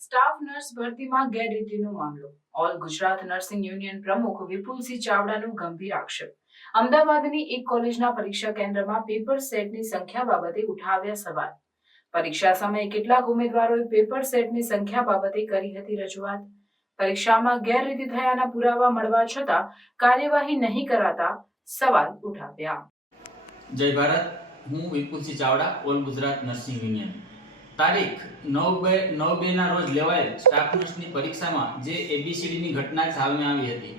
Staff nurse ભરતીમાં ગેરરીતિનો મામલો. All Gujarat nursing union પ્રમુખ વિપુલસિંહ ચાવડાનું ગંભીર આક્ષેપ. અમદાવાદની એક કોલેજના પરીક્ષા કેન્દ્રમાં પેપર સેટની સંખ્યા બાબતે ઉઠાવ્યા સવાલ. પરીક્ષા સમયે કેટલાક ઉમેદવારોએ પેપર સેટની સંખ્યા બાબતે કરી હતી રજૂઆત. પરીક્ષામાં ગેરરીતિ થયાના પુરાવા મળવા છતાં કાર્યવાહી નહીં કરાતા સવાલ ઉઠાવ્યા. જય ભારત. હું Vipulsinh Chavda, all Gujarat nursing union. તારીખ નવ બે, નવ બેના રોજ લેવાયેલ સ્ટાફ નર્સની પરીક્ષામાં જે એબીસીડીની ઘટના સામે આવી હતી.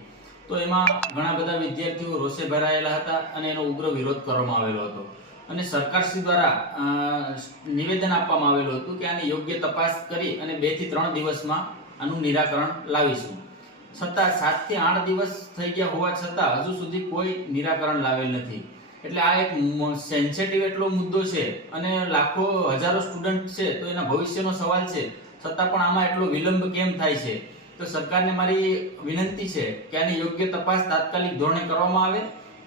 તો એમાં ઘણા બધા વિદ્યાર્થીઓ રોષે ભરાયેલા હતા અને એનો ઉગ્ર વિરોધ કરવામાં આવેલો હતો. અને સરકારશ્રી દ્વારા નિવેદન આપવામાં આવેલું હતું કે આની યોગ્ય તપાસ કરી અને બેથી ત્રણ દિવસમાં આનું નિરાકરણ લાવીશું. છતાં સાતથી આઠ દિવસ થઈ ગયા હોવા છતાં હજુ સુધી કોઈ નિરાકરણ લાવેલ નથી. એટલે આ એક સેન્સિટિવ એટલો મુદ્દો છે અને લાખો, હજારો સ્ટુડન્ટ છે, તો એના ભવિષ્યનો સવાલ છે. છતાં પણ આમાં એટલો વિલંબ કેમ થાય છે? તો સરકારને મારી વિનંતી છે કે આની યોગ્ય તપાસ તાત્કાલિક ધોરણે કરવામાં આવે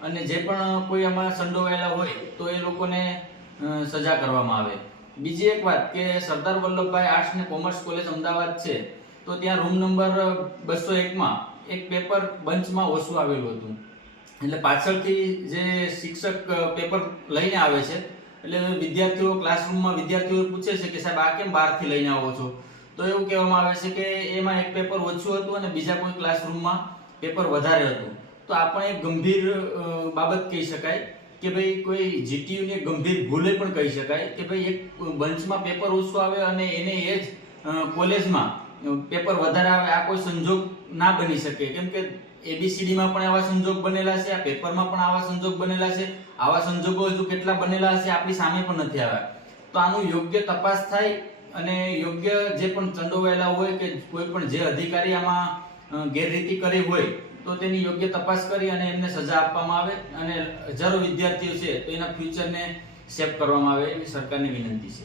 અને જે પણ કોઈ આમાં સંડોવાયેલા હોય, તો એ લોકોને સજા કરવામાં આવે. બીજી એક વાત કે સરદાર વલ્લભભાઈ આર્ટ્સ ને કોમર્સ કોલેજ અમદાવાદ છે, તો ત્યાં રૂમ નંબર બસો એકમાં એક પેપર બંચમાં ઓછું આવેલું હતું. એટલે પાછળથી જે શિક્ષક પેપર લઈને આવે છે, એટલે વિદ્યાર્થીઓ ક્લાસરૂમમાં વિદ્યાર્થીઓ પૂછે છે કે, સાહેબ, આ કેમ બહારથી લઈને આવો છો? તો એવું કહેવામાં આવે છે કે, એમાં એક પેપર ઓછું હતું અને બીજા કોઈ ક્લાસરૂમમાં પેપર વધારે હતું. તો આ પણ એક ગંભીર બાબત કહી શકાય કે ભાઈ કોઈ જીટીયુ ની ગંભીર ભૂલે પણ કહી શકાય કે ભાઈ એક બંચમાં પેપર ઓછું આવે અને એને એ જ કોલેજમાં પેપર વધારે આવે, આ કોઈ સંજોગ ના બની શકે. કેમ કે એબીસીડીમાં પણ આવા સંજોગ બનેલા છે, આ પેપરમાં પણ આવા સંજોગ બનેલા છે, આવા સંજોગો હજુ કેટલા બનેલા હશે આપણી સામે પણ નથી આવ્યા. તો આનું યોગ્ય તપાસ થાય અને યોગ્ય જે પણ ચંડોવાયેલા હોય કે કોઈ પણ જે અધિકારી આમાં ગેરરીતિ કરી હોય, તો તેની યોગ્ય તપાસ કરી અને એમને સજા આપવામાં આવે અને હજારો વિદ્યાર્થીઓ છે, તો એના ફ્યુચરને સેફ કરવામાં આવે એવી સરકારની વિનંતી છે.